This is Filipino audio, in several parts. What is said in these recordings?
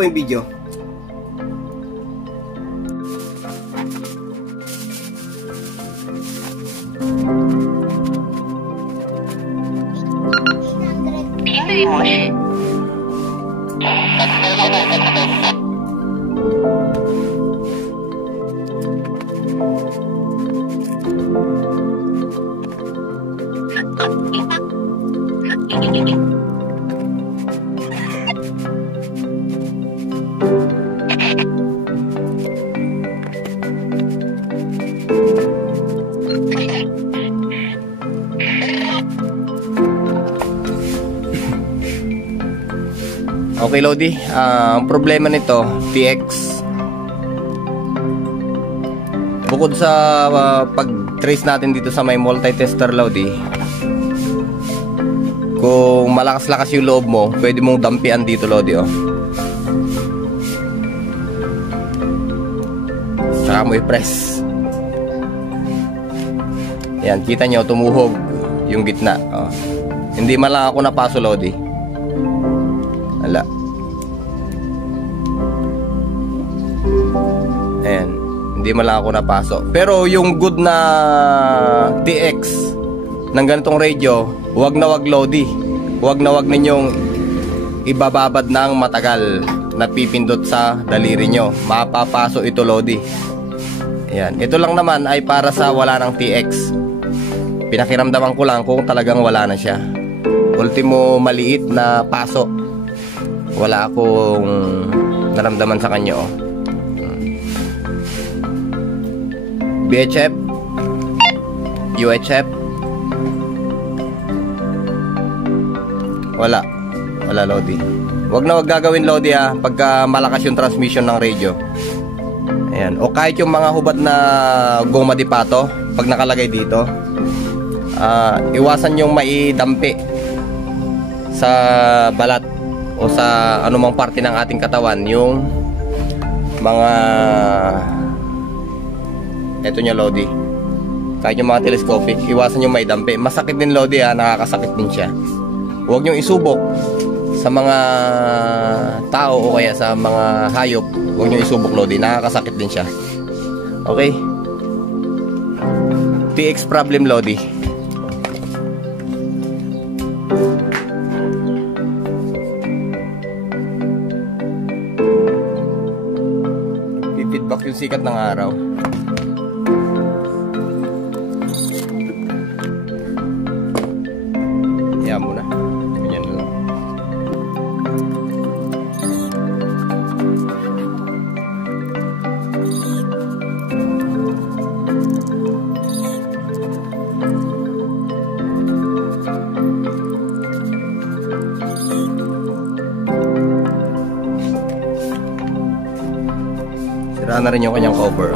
po yung video. Okay, Lodi, ang problema nito, TX, bukod sa pag-trace natin dito sa may multi-tester, Lodi, kung malakas-lakas yung loob mo, pwede mong dampian dito, Lodi, oh. Saka mo i-press. Yan, kita nyo, tumuhog yung gitna, oh. Hindi man lang ako napaso, Lodi. Wala. Ayan, hindi man lang ako napasok. Pero yung good na TX ng ganitong radio, wag na wag, Lodi. Wag na wag ninyong ibababad ng matagal na pipindot sa daliri nyo. Mapapaso ito, Lodi. Ayan, ito lang naman ay para sa wala ng TX. Pinakiramdaman ko lang kung talagang wala na siya. Ultimo maliit na paso, wala akong naramdaman sa kanya, oh. VHF, UHF, wala, Lodi. Wag na wag gagawin, Lodi, pagka malakas yung transmission ng radio. Ayan, o kahit yung mga hubad na goma di pato, pag nakalagay dito, iwasan yung maidampi sa balat o sa anumang parte ng ating katawan, yung mga eto nyo, Lodi, kahit yung mga telescopic, iwasan yung may dampi. Masakit din, Lodi, nakakasakit din siya. Huwag nyo isubok sa mga tao o kaya sa mga hayop. Huwag nyo isubok, Lodi, nakakasakit din siya. Okay, TX problem, Lodi. Feedback yung sikat ng araw. Yan mo na. Ganyan na lang. Sira na rin yung kanyang cover.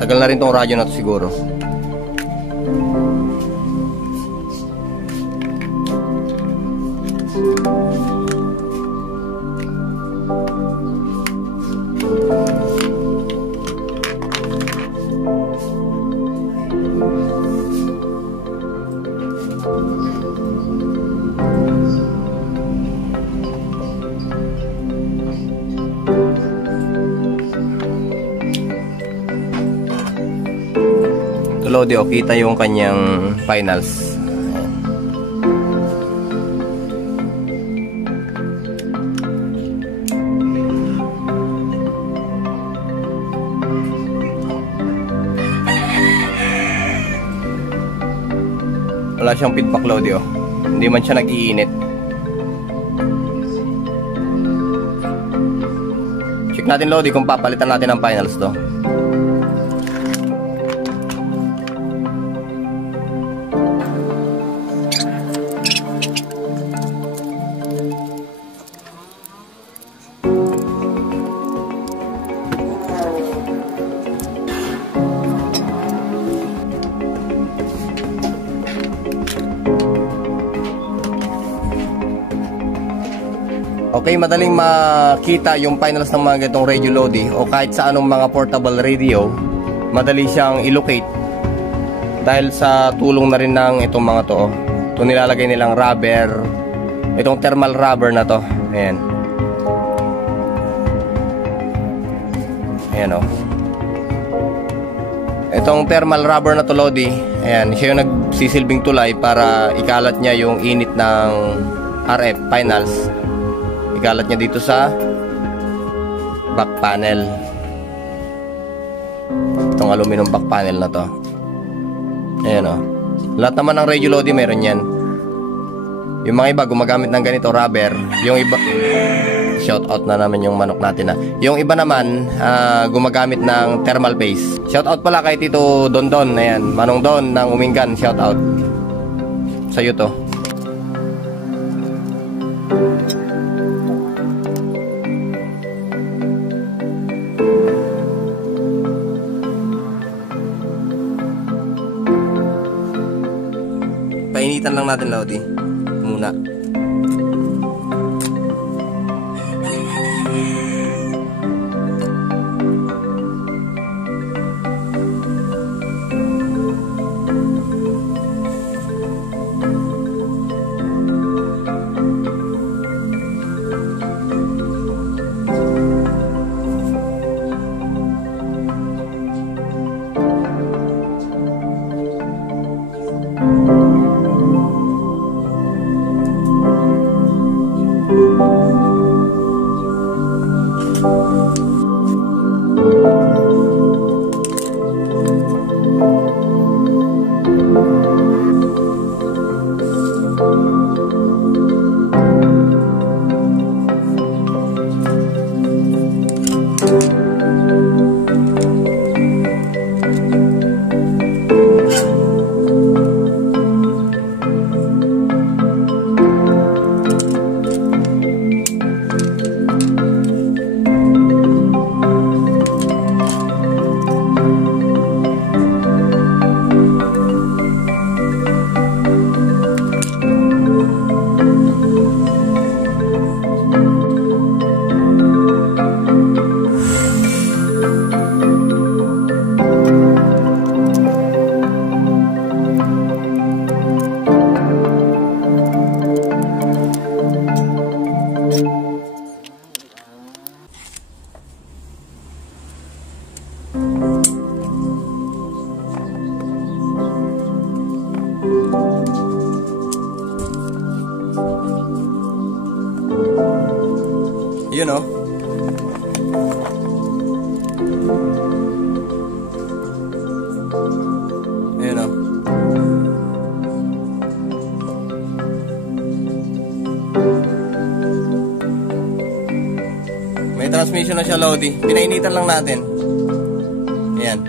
Tagal na rin tong radyo na to siguro. Lodi, kita yung kanyang finals. Wala siyang feedback, Lodi, hindi man siya nag-iinit. Check natin, Lodi, kung papalitan natin ang finals to. Okay, madaling makita yung finals ng mga ganitong radio, Lodi, o kahit sa anong mga portable radio, madali siyang i-locate dahil sa tulong na rin ng itong mga to. Ito nilalagay nilang rubber, itong thermal rubber na to. Ayan. Ayan o. Itong thermal rubber na to, Lodi, ayan, siya yung nagsisilbing tulay para ikalat niya yung init ng RF finals. Ikalat niya dito sa back panel. Itong aluminum back panel na to. Ayan o. Lahat naman ng radio, Lodi, meron yan. Yung mga iba gumagamit ng ganito rubber. Yung iba, shout out na naman yung manok natin na. Yung iba naman gumagamit ng thermal paste. Shout out pala kay Tito Dondon. Ayan, Manong Don ng Umingan. Shout out sa'yo to. Painitan lang natin, Lodi, muna. Yun o. Yun o. May transmission na siya, Lodi. Pinainitan lang natin. Ayan.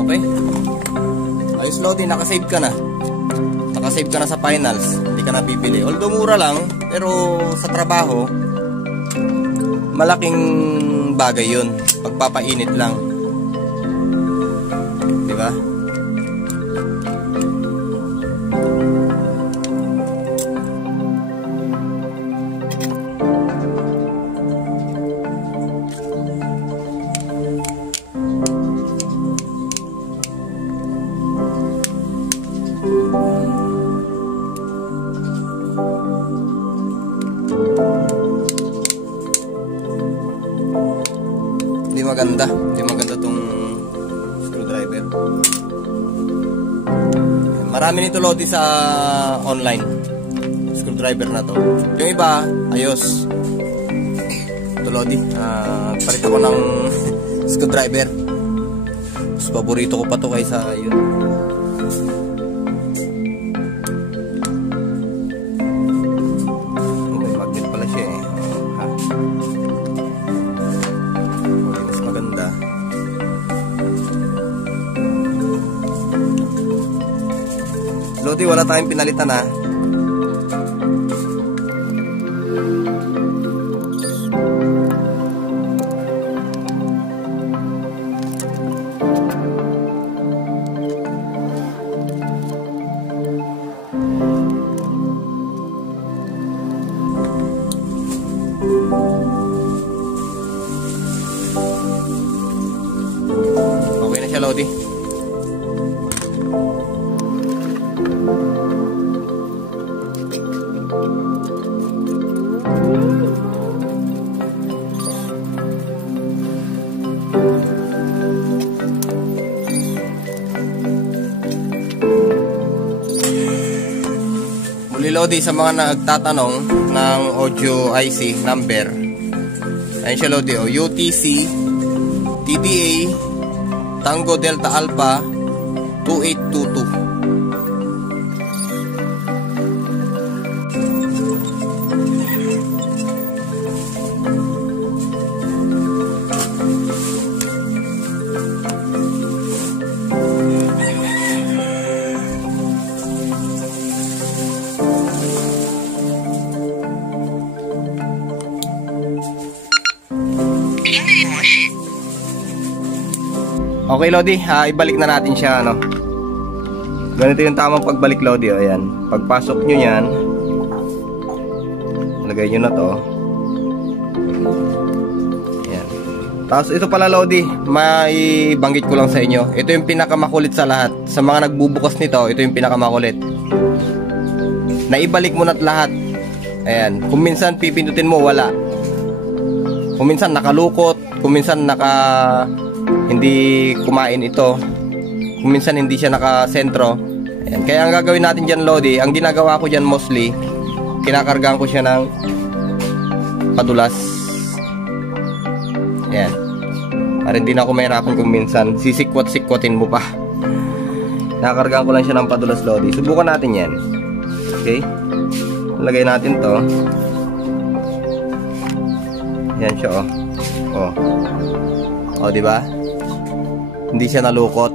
Okay. Ayos, Lodi. Nakasave ka na. Nakasave ka na sa finals. Hindi ka na bibili. Although mura lang, pero sa trabaho, malaking bagay yun. Pagpapainit lang. Diba? Hindi maganda tong screwdriver. Marami nito, Lodi, sa online screwdriver na to. Yung iba ayos. Ito, Lodi, palit ako ng screwdriver. Mas paborito ko pa to kaysa yun. May magnet pala siya eh. Lodi, wala tayong pinalitan ha. Okay na siya, Lodi. Muli Lodi, sa mga nagtatanong ng audio IC number, ayun siya Lodi, UTC TDA Tango Delta Alpha 2822. Okay Lodi, ibalik na natin siya ano. Ganito yung tamang pagbalik Lodi, ayan. Pagpasok nyo yan, lagay nyo na to. Ayan. Tapos ito pala Lodi, may banggit ko lang sa inyo. Ito yung pinakamakulit sa lahat. Sa mga nagbubukas nito, ito yung pinakamakulit. Naibalik mo na't lahat. Ayan, kung minsan pipindutin mo, wala. Kung minsan nakalukot, kung minsan hindi kumain ito, kung minsan hindi siya nakasentro. Ayan. Kaya ang gagawin natin dyan Lodi, ang ginagawa ko dyan mostly, kinakargaan ko siya ng padulas. Ayan, para hindi na ako mahirapan kung minsan sisikwat-sikwatin mo pa. Nakakargaan ko lang siya ng padulas Lodi. Subukan natin yan. Okay, lagay natin to. Yan siya oh, diba? Hindi siya nalukot.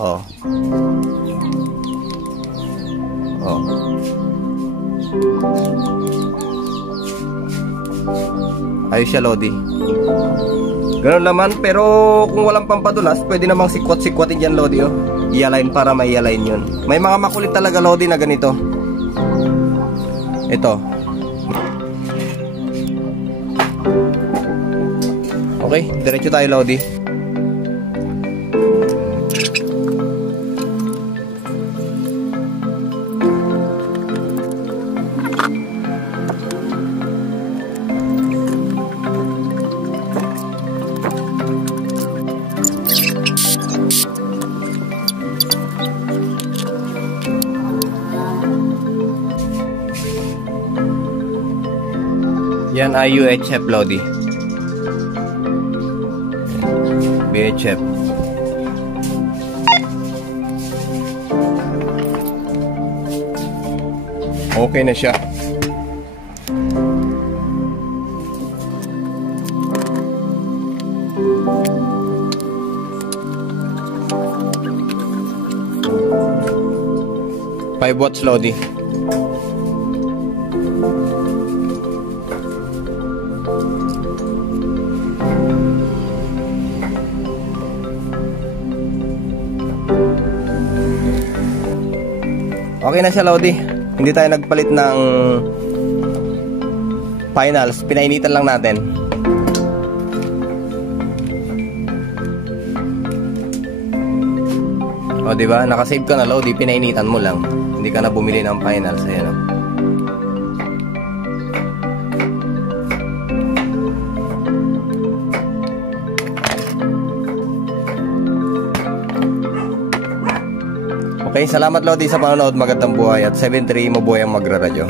Oh. Ayos siya Lodi. Ganun naman, pero kung walang pampadulas, pwede namang sikwat-sikwatin dyan Lodi oh. I-align para may align yun. May mga makulit talaga Lodi na ganito. Ito. Okay, diretso tayo Lodi. Yan ay UHF Lodi. BHF. Okay na siya. Five watts Lodi. Okay na siya Lodi. Hindi tayo nagpalit ng finals. Pinainitan lang natin. O diba? Nakasave ka na Lodi. Pinainitan mo lang. Hindi ka na bumili ng finals. Ayan o. Okay, salamat Lodi sa panonood. Magandang buhay at 7-3 mabuhay ang magraradyo.